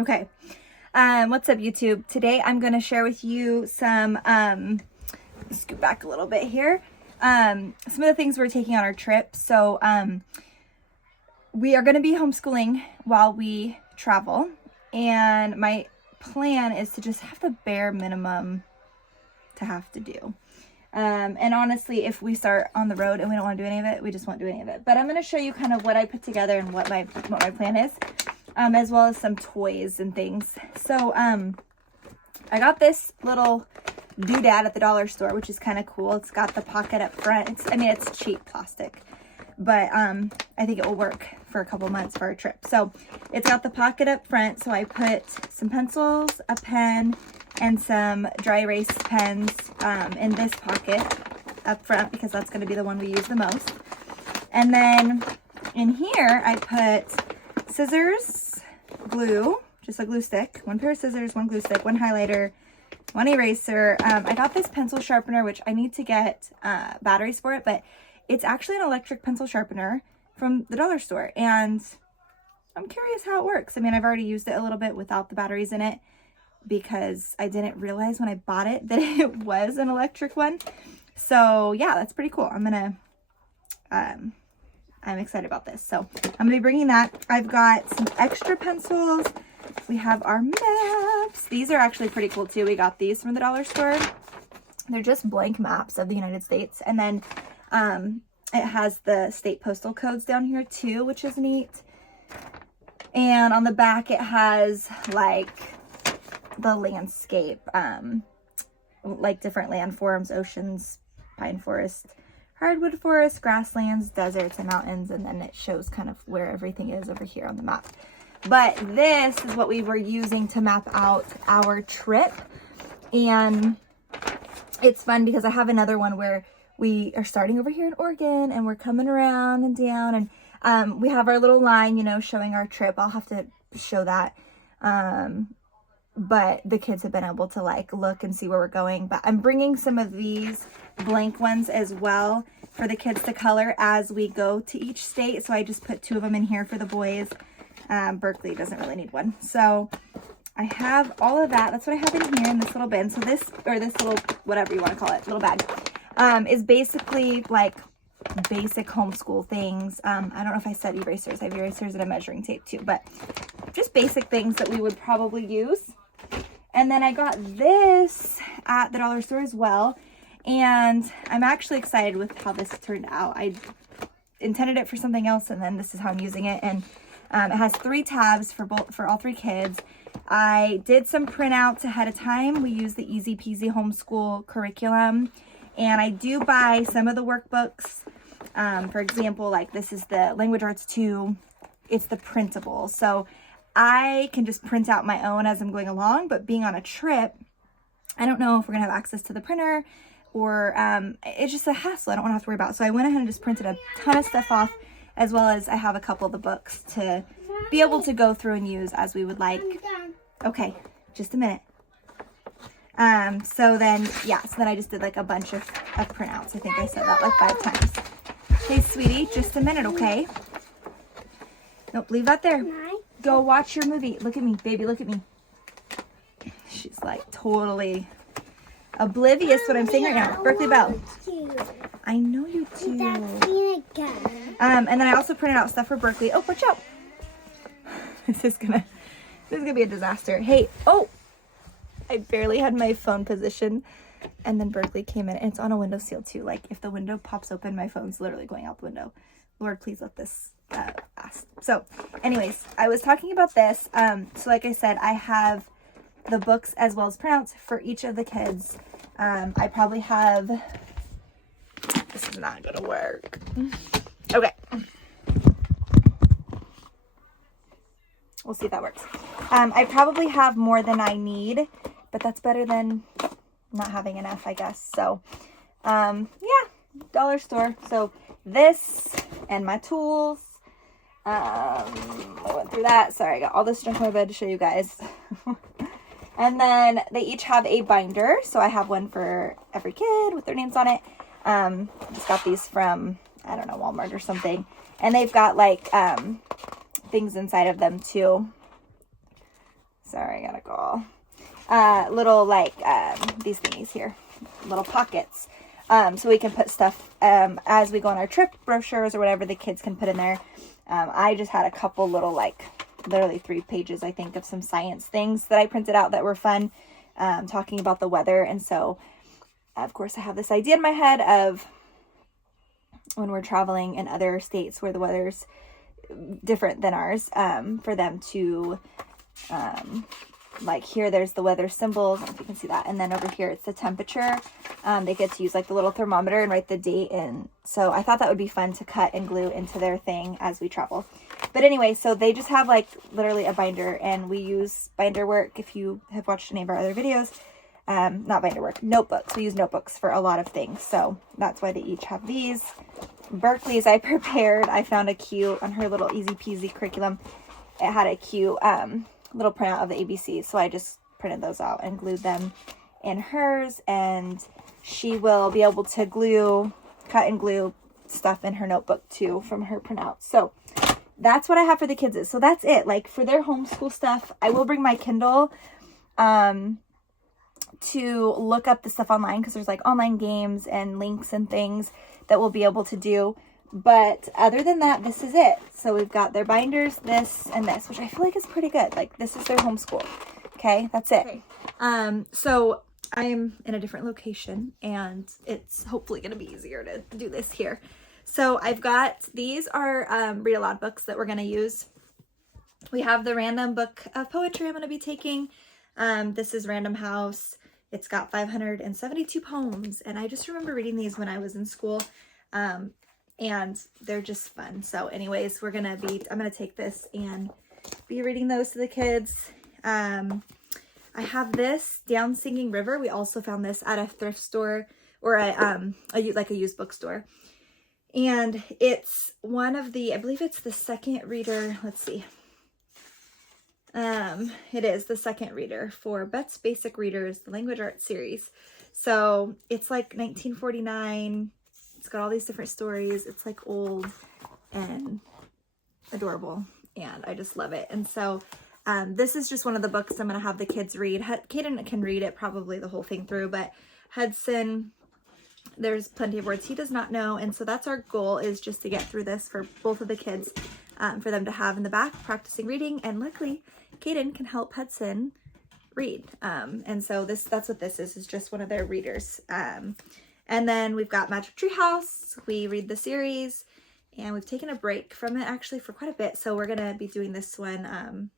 Okay. What's up, YouTube? Today I'm going to share with you some, scoot back a little bit here, some of the things we're taking on our trip. So, we are going to be homeschooling while we travel, and my plan is to just have the bare minimum to have to do. And honestly, if we start on the road and we don't want to do any of it, we just won't do any of it. But I'm going to show you kind of what I put together and what my plan is. As well as some toys and things. So, I got this little doodad at the dollar store, which is kind of cool. It's got the pocket up front. It's cheap plastic, but, I think it will work for a couple months for our trip. So it's got the pocket up front. So I put some pencils, a pen, and some dry erase pens, in this pocket up front, because that's going to be the one we use the most. And then in here, I put scissors, glue, just a glue stick, one pair of scissors, one glue stick, one highlighter, one eraser. I got this pencil sharpener, which I need to get batteries for it, but it's actually an electric pencil sharpener from the dollar store, and I'm curious how it works. I mean, I've already used it a little bit without the batteries in it because I didn't realize when I bought it that it was an electric one. So yeah, that's pretty cool. I'm excited about this. So I'm going to be bringing that. I've got some extra pencils. We have our maps. These are actually pretty cool too. We got these from the dollar store. They're just blank maps of the United States. And then it has the state postal codes down here too, which is neat. And on the back it has like the landscape, like different landforms, oceans, pine forest, hardwood forests, grasslands, deserts, and mountains, and then it shows kind of where everything is over here on the map. But this is what we were using to map out our trip, and it's fun because I have another one where we are starting over here in Oregon, and we're coming around and down, and we have our little line, you know, showing our trip. I'll have to show that, but the kids have been able to like look and see where we're going. But I'm bringing some of these blank ones as well for the kids to color as we go to each state. So I just put 2 of them in here for the boys. Berkeley doesn't really need one. So I have all of that. That's what I have in here in this little bin. So this little, whatever you want to call it, little bag, is basically like basic homeschool things. I don't know if I said erasers. I have erasers and a measuring tape too, but just basic things that we would probably use. And then I got this at the dollar store as well. And I'm actually excited with how this turned out. I intended it for something else, and then this is how I'm using it. And it has 3 tabs for all 3 kids. I did some printouts ahead of time. We use the Easy Peasy Homeschool Curriculum. And I do buy some of the workbooks. For example, like this is the Language Arts 2. It's the printable. So I can just print out my own as I'm going along, but being on a trip, I don't know if we're gonna have access to the printer, or it's just a hassle I don't want to have to worry about. So I went ahead and just printed a ton of stuff off, as well as I have a couple of the books to be able to go through and use as we would like. Okay, just a minute. So then I just did like a bunch of printouts. I think I said that like 5 times. Hey, sweetie, just a minute, okay? Nope, leave that there. Go watch your movie. Look at me, baby, look at me. She's like totally oblivious to what I'm saying right now. Berkeley Bell. I know you too. And then I also printed out stuff for Berkeley. Oh, watch out. This is gonna be a disaster. Hey, oh, I barely had my phone positioned, and then Berkeley came in, and it's on a window seal too. Like if the window pops open, my phone's literally going out the window. Lord, please let this pass. So anyways, I was talking about this. So like I said, I have the books as well as printouts for each of the kids. I probably have, this is not gonna work. Okay. We'll see if that works. I probably have more than I need, but that's better than not having enough, I guess. So, yeah, dollar store. So this and my tools. I went through that. Sorry, I got all this junk on my bed to show you guys. And then they each have a binder. So I have one for every kid with their names on it. Just got these from, I don't know, Walmart or something. And they've got like things inside of them too. sorry, I gotta go. Little like these thingies here, little pockets. So we can put stuff as we go on our trip, brochures or whatever the kids can put in there. I just had a couple little, like literally 3 pages, I think, of some science things that I printed out that were fun, talking about the weather. And so, of course, I have this idea in my head of when we're traveling in other states where the weather's different than ours, for them to, like here, there's the weather symbols. I don't know if you can see that. And then over here, it's the temperature. They get to use like the little thermometer and write the date. And so I thought that would be fun to cut and glue into their thing as we travel. But anyway, so they just have like literally a binder, and we use binder work. If you have watched any of our other videos, not binder work, notebooks. We use notebooks for a lot of things. So that's why they each have these. Berkeley's I prepared. I found a cute, on her little easy peasy curriculum, it had a cute little printout of the ABCs. So I just printed those out and glued them in hers, and she will be able to cut and glue stuff in her notebook too from her printout. So that's what I have for the kids. So that's it. Like for their homeschool stuff, I will bring my Kindle to look up the stuff online, because there's like online games and links and things that we'll be able to do. But other than that, this is it. So we've got their binders, this and this, which I feel like is pretty good. Like this is their homeschool. Okay, that's it. Okay. So I'm in a different location, and it's hopefully going to be easier to do this here. So I've got, these are read aloud books that we're going to use. We have the random book of poetry I'm going to be taking. This is Random House. It's got 572 poems, and I just remember reading these when I was in school, and they're just fun. So anyways, I'm going to take this and be reading those to the kids. I have this Down Singing River. We also found this at a thrift store, or like a used bookstore. And it's one of the, I believe it's the second reader. Let's see. It is the second reader for Bet's Basic Readers, the Language Arts series. So it's like 1949. It's got all these different stories. It's like old and adorable, and I just love it. And so this is just one of the books I'm going to have the kids read. Kaden can read it probably the whole thing through, but Hudson, there's plenty of words he does not know. And so that's our goal, is just to get through this for both of the kids, for them to have in the back practicing reading. And luckily, Kaden can help Hudson read. And so that's what this is just one of their readers. And then we've got Magic Tree House. We read the series, and we've taken a break from it actually for quite a bit. So we're going to be doing this one.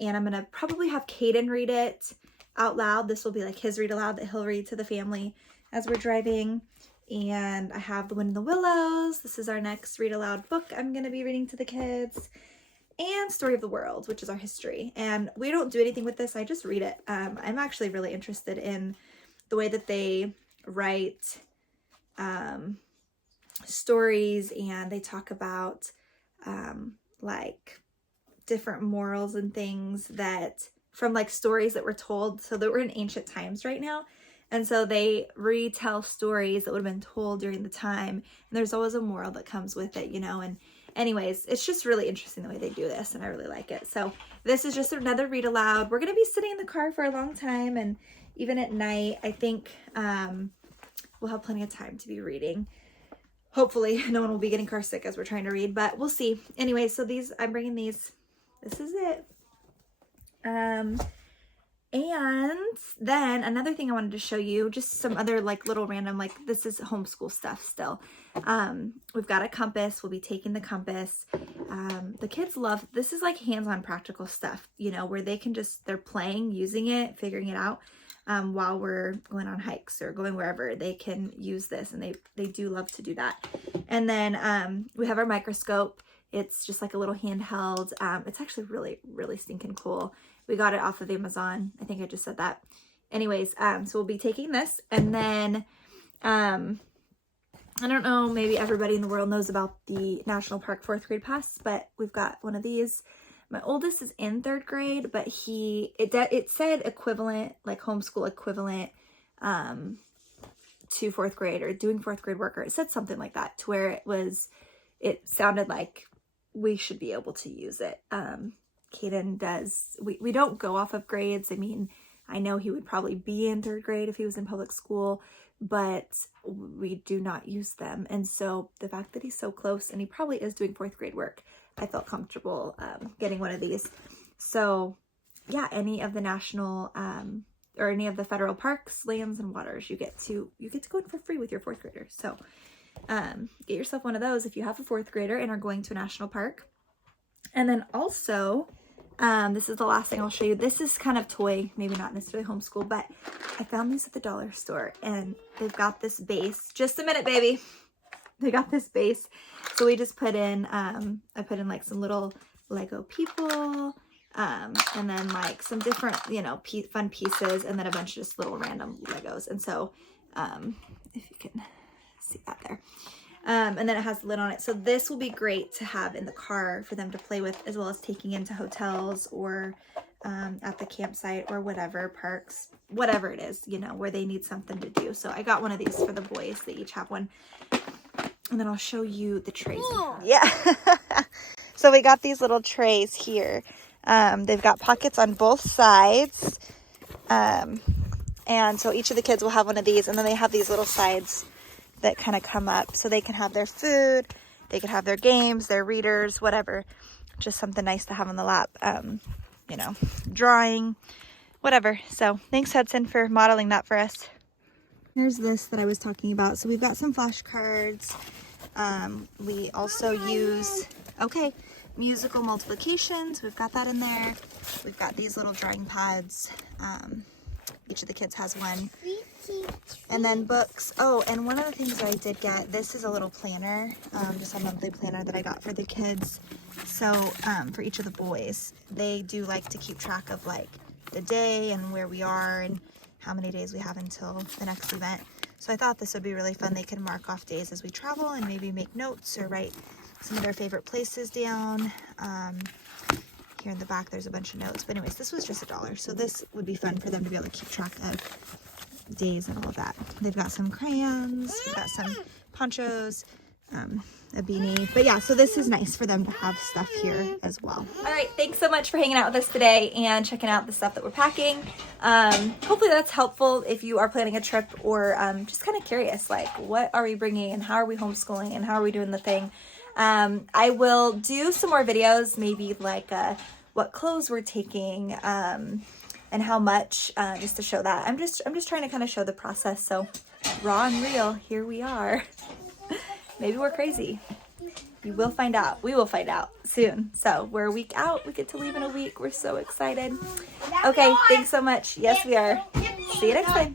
And I'm going to probably have Kaden read it out loud. This will be like his read aloud that he'll read to the family as we're driving. And I have The Wind in the Willows. This is our next read aloud book I'm going to be reading to the kids. And Story of the World, which is our history. And we don't do anything with this. I just read it. I'm actually really interested in the way that they write stories, and they talk about like different morals and things that from like stories that were told. So that we're in ancient times right now. And so they retell stories that would have been told during the time. And there's always a moral that comes with it, you know. And anyways, it's just really interesting the way they do this, and I really like it. So this is just another read aloud. We're going to be sitting in the car for a long time, and even at night, I think we'll have plenty of time to be reading. Hopefully no one will be getting car sick as we're trying to read, but we'll see. Anyway, so I'm bringing these. This is it. And then another thing I wanted to show you, just some other like little random, like this is homeschool stuff still. We've got a compass. We'll be taking the compass. The kids love, this is like hands-on practical stuff, you know, where they can they're playing, using it, figuring it out. While we're going on hikes or going wherever, they can use this, and they do love to do that. And then we have our microscope. It's just like a little handheld. It's actually really, really stinking cool. We got it off of Amazon. I think I just said that. Anyways, so we'll be taking this, and then I don't know, maybe everybody in the world knows about the National Park 4th grade pass, but we've got one of these. My oldest is in 3rd grade, but it said equivalent, like homeschool equivalent to 4th grade, or doing 4th grade work, or it said something like that, to where it sounded like we should be able to use it. Caden does, we don't go off of grades. I mean, I know he would probably be in 3rd grade if he was in public school, but we do not use them. And so the fact that he's so close, and he probably is doing 4th grade work, I felt comfortable getting one of these. So yeah, any of the national or any of the federal parks, lands, and waters, you get to go in for free with your 4th grader. So get yourself one of those if you have a 4th grader and are going to a national park. And then also, this is the last thing I'll show you. This is kind of toy, maybe not necessarily homeschool, but I found these at the dollar store, and they've got this base. Just a minute, baby. They got this base. So we just put in, I put in like some little Lego people, and then like some different, you know, fun pieces, and then a bunch of just little random Legos. And so, if you can see that there. And then it has the lid on it. So this will be great to have in the car for them to play with, as well as taking into hotels or at the campsite or whatever, parks, whatever it is, you know, where they need something to do. So I got one of these for the boys. They each have one. And then I'll show you the trays. Yeah. So we got these little trays here. They've got pockets on both sides. And so each of the kids will have one of these, and then they have these little sides that kind of come up so they can have their food, they can have their games, their readers, whatever. Just something nice to have on the lap. You know, drawing, whatever. So thanks, Hudson, for modeling that for us. Here's this that I was talking about. So we've got some flashcards. We also use, musical multiplications. We've got that in there. We've got these little drawing pads. Each of the kids has one. And then books. Oh, and one of the things that I did get, this is a little planner, just a monthly planner that I got for the kids. So for each of the boys, they do like to keep track of like the day and where we are and how many days we have until the next event. So I thought this would be really fun. They can mark off days as we travel and maybe make notes or write some of their favorite places down. Here in the back, there's a bunch of notes. But anyways, this was just $1. So this would be fun for them to be able to keep track of days and all of that. They've got some crayons, we've got some ponchos, a beanie. But yeah, so this is nice for them to have stuff here as well. All right, thanks so much for hanging out with us today and checking out the stuff that we're packing. Hopefully that's helpful if you are planning a trip or just kind of curious, like what are we bringing and how are we homeschooling and how are we doing the thing. I will do some more videos, maybe like what clothes we're taking and how much, just to show that. I'm just trying to kind of show the process. So raw and real, here we are. Maybe we're crazy. You will find out. We will find out soon. So we're a week out. We get to leave in a week. We're so excited. Okay, thanks so much. Yes, we are. See you next time.